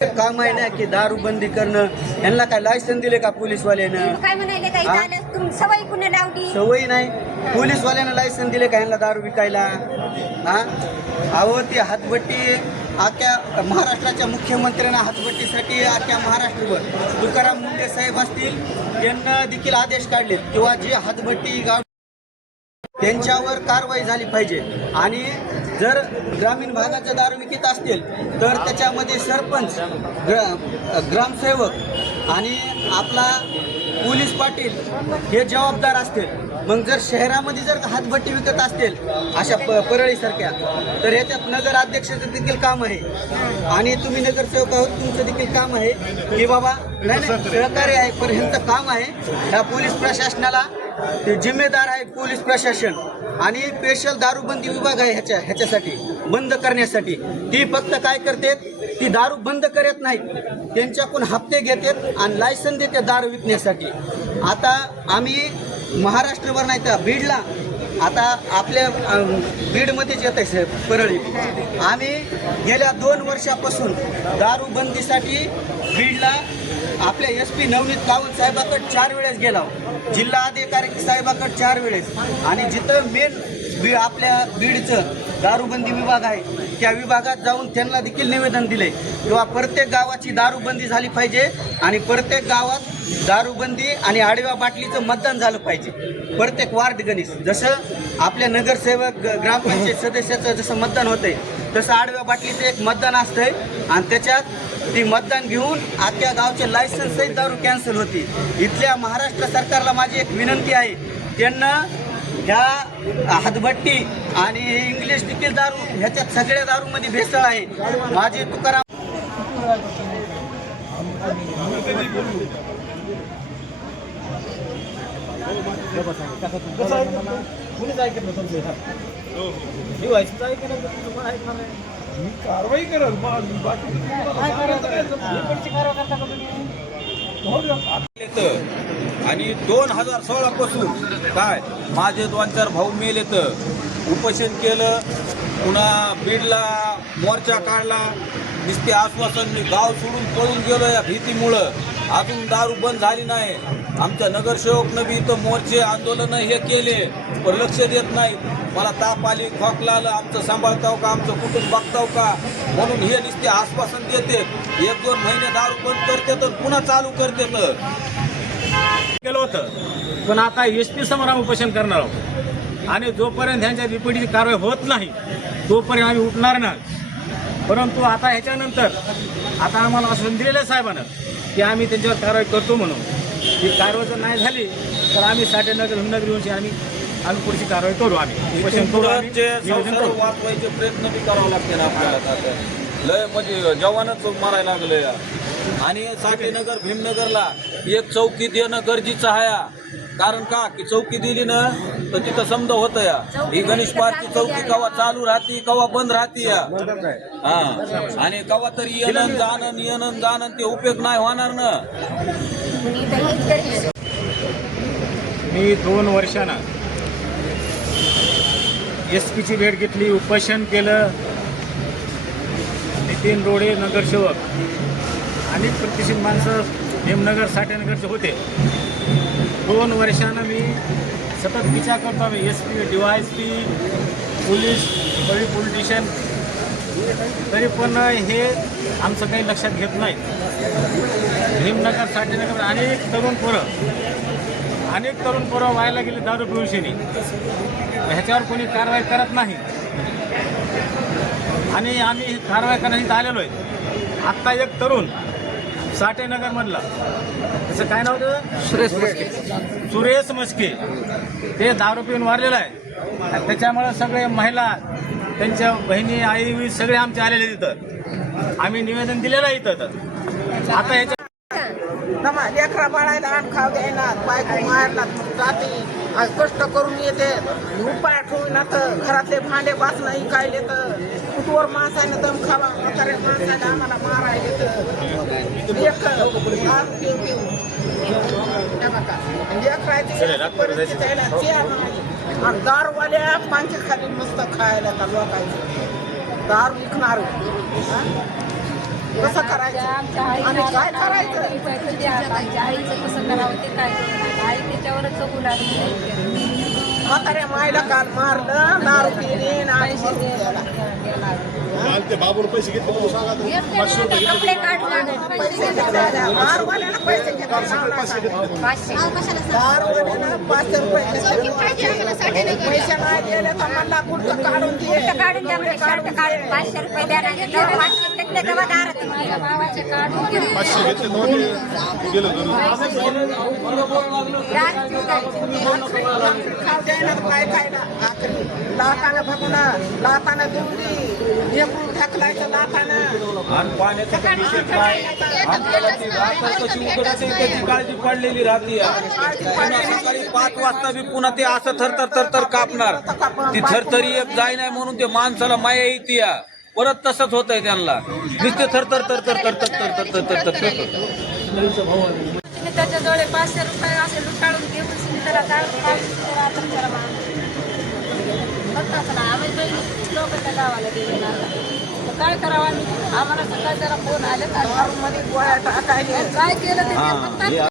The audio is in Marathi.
काम आहे ना की दारू बंदी करणं. यांना काय लायसन दिले का पोलीसवाल्यानं? काय म्हणाले काही झालं तुम्ही सवय कुणा लावली? सवयी नाही. पोलीसवाल्यानं लायसन दिले का यांना दारू विकायला? हा अहो ती हातभट्टी आख्या महाराष्ट्राच्या मुख्यमंत्र्यांना हातभट्टीसाठी आख्या महाराष्ट्रभर तुकाराम मुंडे साहेब असतील यांना देखील आदेश काढले किंवा जी हातभट्टी गाव त्यांच्यावर कारवाई झाली पाहिजे. आणि जर ग्रामीण भागाचे दारू विकत असतील तर त्याच्यामध्ये सरपंच, ग्रामसेवक आणि आपला पोलीस पाटील हे जबाबदार असतील. मग जर शहरामध्ये जर हातभट्टी विकत असतील अशा परळीसारख्या तर ह्याच्यात नगर अध्यक्षाचं देखील काम आहे आणि तुम्ही नगरसेवक आहोत, तुमचं देखील काम आहे की बाबा नाही सहकार्य आहे. पण ह्यांचं काम आहे ह्या पोलीस प्रशासनाला ते जिम्मेदार आहे पोलीस प्रशासन आणि स्पेशल दारूबंदी विभाग आहे ह्याच्यासाठी बंद करण्यासाठी. ती फक्त काय करते ती दारू बंद करत नाहीत, त्यांच्याकडून हप्ते घेतात आणि लायसन देते दारू विकण्यासाठी. आता आम्ही महाराष्ट्रभर नाही तर बीडला आता आपल्या बीडमध्येच येत आहे परळी. आम्ही गेल्या 2 वर्षापासून दारूबंदीसाठी बीडला आपल्या SP नवनीत कावत साहेबाकडे 4 वेळेस गेला, जिल्हा अधिकारी साहेबाकडे 4 वेळेस. आणि जिथं मेन आपल्या बीडचं दारूबंदी विभाग आहे त्या विभागात जाऊन त्यांना देखील निवेदन दिले किंवा प्रत्येक गावाची दारूबंदी झाली पाहिजे आणि प्रत्येक गावात दारूबंदी आणि आडव्या बाटलीचं मतदान झालं पाहिजे. प्रत्येक वार्ड गणित जसं आपल्या नगरसेवक ग्रामपंचायत सदस्याचं जसं मतदान होतंय तसं आडव्या बाटलीचं एक मतदान असतंय आणि त्याच्यात ती मतदान घेऊन आख्या गावचे लायसन्स सहित दारू कॅन्सल होती. इथल्या महाराष्ट्र सरकारला माझी एक विनंती आहे, त्यांना ह्या हातभट्टी आणि इंग्लिश देखील दारू ह्याच्यात सगळ्या दारूमध्ये भेसळ आहे. माझी तुकाराम कारवाई करल आणि 2016 पासून काय माझे 2-4 भाऊ मेले तर उपोषण केलं, पुन्हा बीडला मोर्चा काढला, नुसते आश्वासन गाव सोडून पळून गेलो या भीतीमुळं. अजून दारू बंद झाली नाही. आमच्या नगरसेवकनं बी इथं मोर्चे आंदोलन हे केले पण लक्ष देत नाहीत. मला ताप आली, खोकला आलं, आमचं सांभाळताव का, आमचं कुटुंब बघताव का म्हणून हे नुसते आश्वासन देते. 1-2 महिने दारू बंद करते तर पुन्हा चालू करते केलं होतं. पण आता SP समोर आम्ही उपोषण करणार आहोत आणि जोपर्यंत ह्यांच्या रिपोर्टची कारवाई होत नाही तोपर्यंत आम्ही उठणार नाही. परंतु आता ह्याच्यानंतर आता आम्हाला आश्वासन दिलेलं साहेबांना की आम्ही त्यांच्यावर कारवाई करतो म्हणून. ही कारवाई जर नाही झाली तर आम्ही साठेनगर हिमनगर येऊन आम्ही पुढची कारवाई करू. आम्ही उपोषण करू, वाचवायचे प्रयत्न बी करावे लागतील आपल्याला. लय म्हणजे जवानच मारायला लागले. आणि साठेनगर भीमनगरला एक चौकी देणं गरजेचं आहे. कारण का की चौकी दिली ना तर तिथं समजा होतं या ही गणेश पार्कची चौकी कवा चालू राहते कवा बंद राहते या. हा आणि कवा तरी येणं जाणं ते उपयोग नाही होणार ना. मी 2 वर्षांना SPची भेट घेतली, उपोषण केलं. नितीन रोडे नगरसेवक अनेक प्रतिष्ठित माणसं भीमनगर साठेनगरचे होते. 2 वर्षानं मी सतत विचार करतो. आम्ही SP DYSP पोलीस पोलिटिशियन तरी पण हे आमचं काही लक्षात घेत नाही. भीमनगर साठेनगर अनेक तरुण पोरं व्हायला गेले दारू पिऊन. ह्याच्यावर कोणी कारवाई करत नाही आणि आम्ही कारवाई करण्यासाठी आलेलो आहे. आत्ता एक तरुण साठेनगरमधला त्याचं काय नाव होतं? सुरेश मस्के ते दारू पिऊन वारलेलं आहे. त्याच्यामुळे सगळे महिला त्यांच्या बहिणी आई सगळे आमचे आलेले तिथं. आम्ही निवेदन दिलेलं आहे इथं. आता ह्याच्या लेकरा बाळायला आण खाव द्यायना बायको मारला जाते कष्ट करून येते उपाय ठेवून तर घरातले भांडे वाचणं इकायले तर कुठवर माणसाने दम खावा म्हातारे माणसाने आम्हाला मारायले तर आणि दारूवाल्या पांच्या खाली मस्त खायला तर लोकांचं दारू विकणार कसं करायचं आणि काय करायचं आमच्या आईचं कसं करावं ते काय कळलं. आई त्याच्यावरच जगू लागली. म्हाताऱ्या मायला काल मारलं दारू पिणे आणि मरून गेला. ते बाबून पैसे घेतले तुम्ही सांगा तर. कपडे काढून पैसे घेतले दारूवाल्यानं पैसे घेतले दारूवाल्यानं 500 रुपये घेतले. पैसे नाही दिले तर मला कुठं काढून दे काढून द्या म्हणजे शर्ट काढून 500 रुपये द्या नाही तर 500 घेतले तेव्हा दारात माझ्या भावाचे काढून गेले. 500 घेतले नव्हते गेलं घरी. खाऊ द्यायला काय खायला आखरी लातानं भगुना लातानं दुमडी लेकरू ढकलायचं लातानं आणि पाण्याचं विषय काय आपल्याला ती रात्र कशी उघडते त्याची काळजी पडलेली राहते पुन्हा सकाळी 5 वाजता बी पुन्हा ते असं थरथर कापणार ती थरथरी एक जाय नाही म्हणून ते माणसाला माया येते या परत तसंच होतंय त्यांना नुसते थरथर त्याच्याजवळ 500 रुपये असे लुटाळून घेऊन त्याला आम्ही लोक त्या गावाला गेले ना काय करावं आम्ही आम्हाला सकाळी जरा फोन आले मध्ये गोळ्या टाकायला काय केलं ते